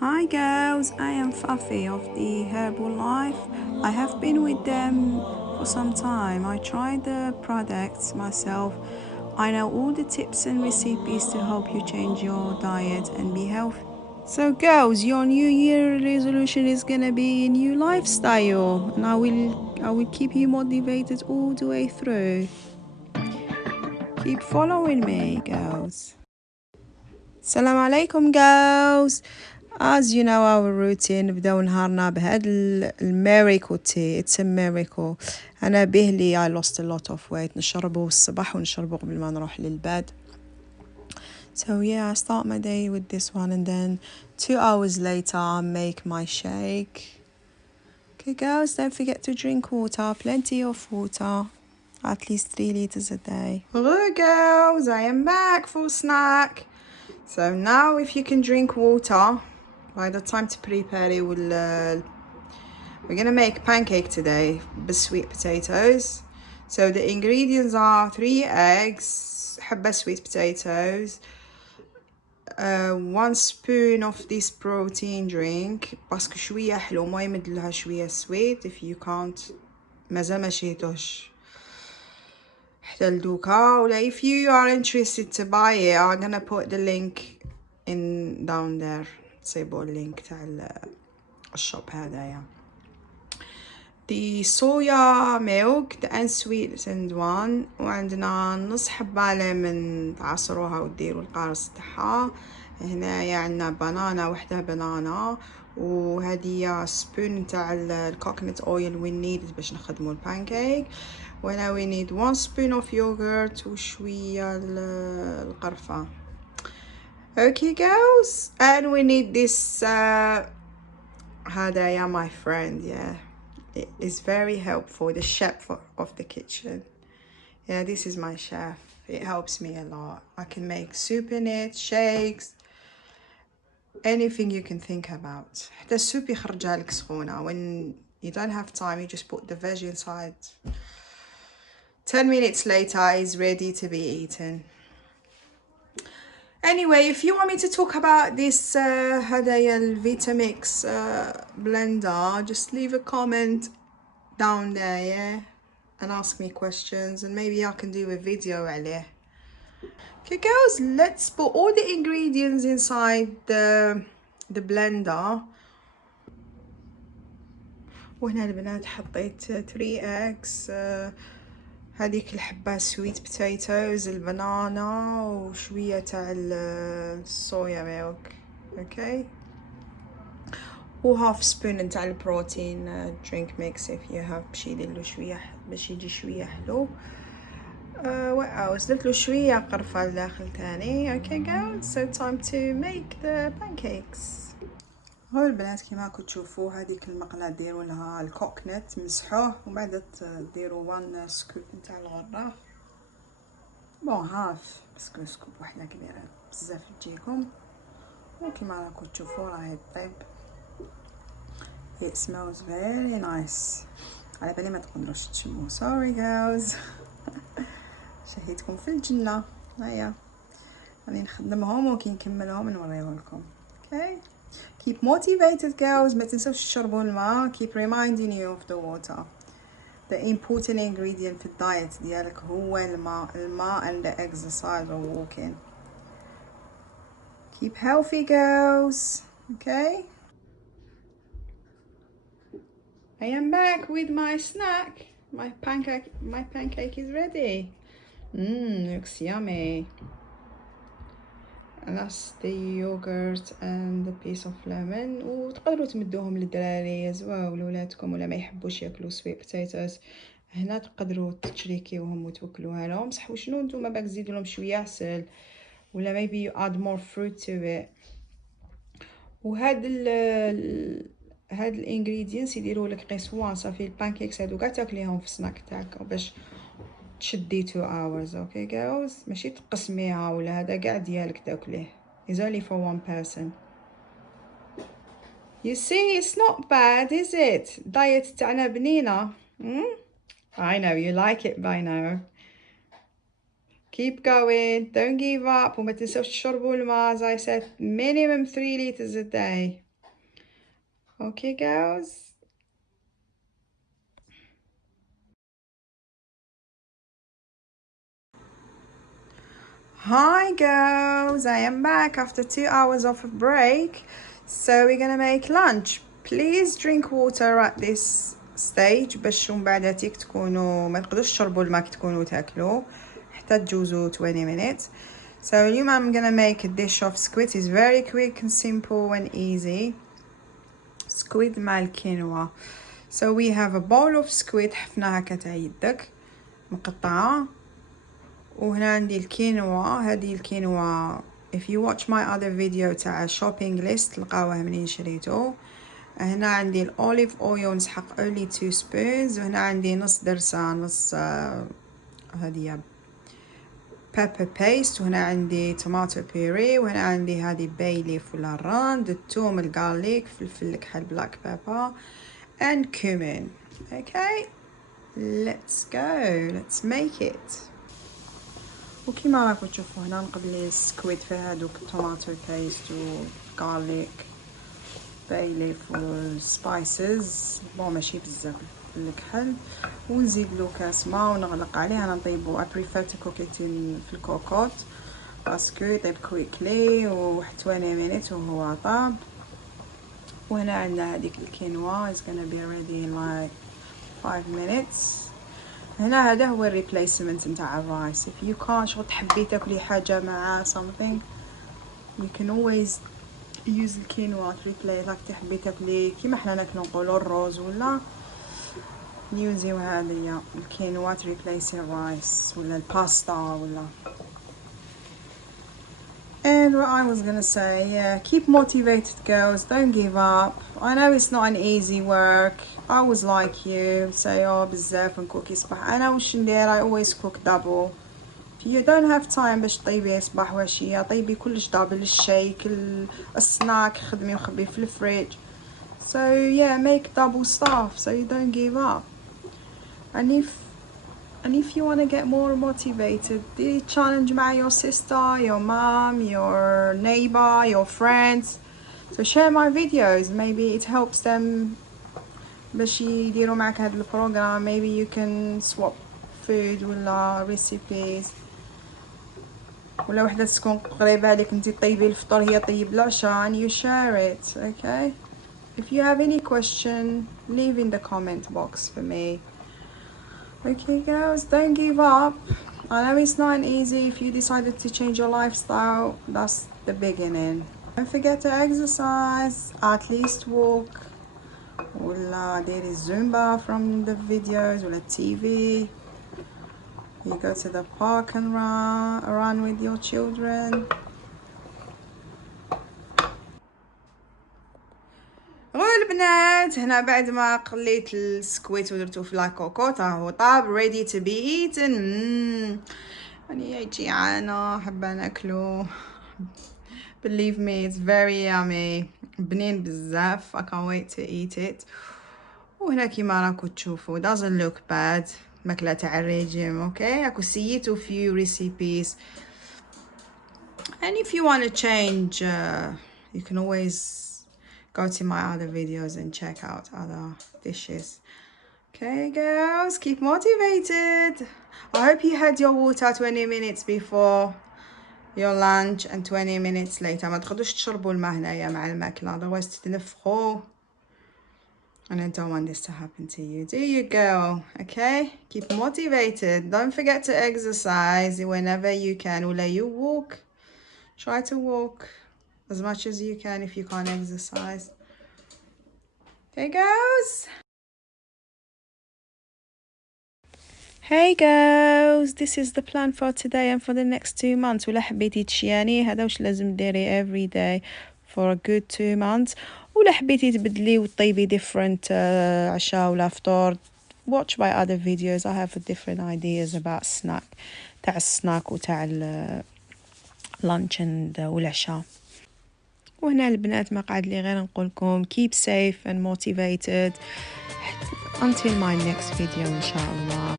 Hi girls, I am Fafi of the Herbal Life. I have been with them for some time. I tried the products myself. I know all the tips and recipes to help you change your diet and be healthy. So girls, your new year resolution is gonna be a new lifestyle, and I will keep you motivated all the way through. Keep following me, girls. السلام عليكم girls. As you know our routine نبداو نهارنا بهاد الميريكل تي. It's a miracle. أنا بهلي I lost a lot of weight. نشربه الصباح ونشربه قبل ما نروح للبد. So yeah, I start my day with this one and then 2 hours later I make my shake. Okay girls, don't forget to drink water, plenty of water. At least 3 liters a day. Hello girls, I am back for snack. So now if you can drink water, by the time to prepare it will, we're gonna make pancake today with sweet potatoes. So the ingredients are 3 eggs, حبة sweet potatoes, 1 spoon of this protein drink باسكو شوية حلو ما يمدلها شوية sweet if you can't مازال ما شيتوش حتى لدوكا. ولا if you are interested to buy it I'm gonna put the link in down there. تصيبوا اللينك تاع الشوب هذايا. the soya milk, the unsweetened one. وعندنا نص حبة ليمون تعصروها وتديروا القارص تاعها. هنايا عندنا بنانا، وحدة بنانا، وهذه سبون تاع الكوكونات اويل we need باش نخدموا البانكيك. وهنا we need 1 spoon of yogurt وشوية القرفة. Okay girls, and we need this هذايا my friend. Yeah, it is very helpful, the chef of the kitchen. Yeah, this is my chef. It helps me a lot. I can make soup in it, shakes, anything you can think about. حتى السوب يخرجها لك سخونة. When you don't have time, you just put the veg inside. 10 minutes later it's ready to be eaten. Anyway, if you want me to talk about this هدايا Vitamix blender, just leave a comment down there, yeah, and ask me questions and maybe I can do a video عليه. Okay girls, let's put all the ingredients inside the blender. وهنا البنات حطيت 3 eggs، هذيك الحبة sweet potatoes، البنانا، وشوية تاع الصويا ميلك. اوكي، و half spoon تاع البروتين drink mix if you have، باش يديرلو شوية باش يجي شوية حلو. وزدت له شوية قرفة لداخل تاني. Okay girls, so time to make the pancakes. هو البنات كيما راكم تشوفوا هذيك المقلة ديروا لها الكوكنت، مسحوه وبعد ديروا 1 سكوب نتاع الغرة، بون هاف، باسكو سكوب وحده كبيرة بزاف تجيكم. وكيما راكم تشوفوا راهي طيب. It smells very nice. على بالي ما تقدروش تشموا. Sorry guys. شهيتكم في الجنة. هيا غادي نخدمهم وكي نكملهم نوريه لكم. Okay. Keep motivated girls. ما تنسوش تشربوا الماء. Keep reminding you of the water. The important ingredient في الدايت ديالك هو الماء and the exercise or walking. Keep healthy girls. Okay. I am back with my snack. My pancake is ready. Looks yummy. And that's the yogurt and the piece of lemon. وتقدروا تمدوهم للدراري زواو لولادكم ولا ما يحبوش ياكلوا sweet potatoes. هنا تقدروا تشريكيوهم وتوكلوها لهم. صح وشنو نتوما باك تزيدوا لهم شويه عسل ولا maybe you add more fruit to it. وهاد هاد الانغريدينتس يديروا لك قسوان صافي البانكيكس هادو كاع تاكليهم في السناك تاعك باش تشدي 2 hours. Okay girls, ماشي تقسميها ولا هذا كاع ديالك تاكليه. It's only for 1 person. You see, it's not bad, is it? Diet تاعنا بنينة. I know you like it by now. Keep going, don't give up. وما تنسوش تشربوا الماء. As I said, minimum 3 liters a day. Okay girls. Hi girls, I am back after 2 hours of a break. So we're gonna make lunch. Please drink water at this stage باش من بعداتيك تكونوا ما تقدروش تشربوا الماء كي تكونوا تاكلوا حتى تجوزوا 20 minutes. So اليوم I'm gonna make a dish of squid. It's very quick and simple and easy. Squid مع الكينوا. So we have a bowl of squid حفناها كتاع يدك مقطعة. وهنا عندي الكينوا. هذه الكينوا if you watch my other video تاع shopping list تلقاوه منين شريته. هنا عندي الاوليف اويل نسحق only 2 spoons. وهنا عندي نص درسة نص هذه pepper paste. وهنا عندي tomato puree. وهنا عندي هذه bay leaf ولا راند الثوم الجارليك فلفل الكحل black pepper and cumin. Okay, let's go, let's make it. وكما راكم تشوفوا هنا نقبل لي السكويد في هذوك التوماتو بيست وغارليك باي ليف والسبايسز بون ماشي بزاف الكحل. ونزيد له كاس ماء ونغلق عليه. انا نطيبو I prefer to cook it في الكوكوت باسكو يطيب كويكلي وواحد 20 minutes وهو طاب. وهنا عندنا هذيك الكينوا is gonna be ready in like 5 minutes. هنا هذا هو الريبليسمنت نتاع الرايس. if you can't شغل تحبي تاكلي حاجه مع something you can always use الكينوا replace. like تحبي تاكلي كيما حنا ناكلو نقولوا الروز ولا نيوزيو هذه الكينوا replace الرايس ولا الباستا ولا. And what I was gonna say, yeah, keep motivated girls, don't give up. I know it's not an easy work. I was like you, say بزاف نكوكي صباح. أنا وش ندير I always cook double. If you don't have time باش طيبي صباح وعشية طيبي كلش دبل. الشيك السناك خدمي وخبيه في الفريج. So yeah, make double stuff so you don't give up. And if you want to get more motivated, do challenge مع your sister, your mom, your neighbor, your friends. So share my videos. Maybe it helps them باش يديروا معك هذا البروغرام. Maybe you can swap food ولا recipes. ولا وحدة تكون قريبة عليك انتي تطيبي الفطور هي طيب العشاء and you share it. Okay? If you have any question, leave in the comment box for me. Okay girls, don't give up. I know it's not easy. If you decided to change your lifestyle, that's the beginning. Don't forget to exercise, at least walk. ولا ديري Zumba from the videos ولا TV. You go to the park and run with your children. البنات هنا بعد ما قليت السكويت ودرتو في لاكوكوت هو طاب ready to be eaten. يعني جيعانة حابة ناكلو. Believe me, it's very yummy. بنين بزاف. I can't wait to eat it. وهنا كيما راكو تشوفوا doesn't look bad. ماكلة تاع الريجيم. Okay, راكو سيتو few recipes. And if you want to change, you can always go to my other videos and check out other dishes. Okay girls, keep motivated. I hope you had your water 20 minutes before your lunch and 20 minutes later. ما تقدروش تشربوا الماء هنايا مع الماكلة otherwise تتنفخوا. And I don't want this to happen to you. Do you girl? Okay, keep motivated. Don't forget to exercise whenever you can. ولا you walk. Try to walk as much as you can if you can't exercise. Okay girls. Hey girls, this is the plan for today and for the next 2 months. ولا حبيتي تشياني هذا وش لازم ديري every day for a good 2 months. ولا حبيتي تبدلي وتطيبي different عشاء ولا فطور. Watch my other videos. I have different ideas about snack. تاع السناك وتاع lunch and والعشاء. وهنا البنات ما قعد لي غير نقولكم keep safe and motivated until my next video إن شاء الله.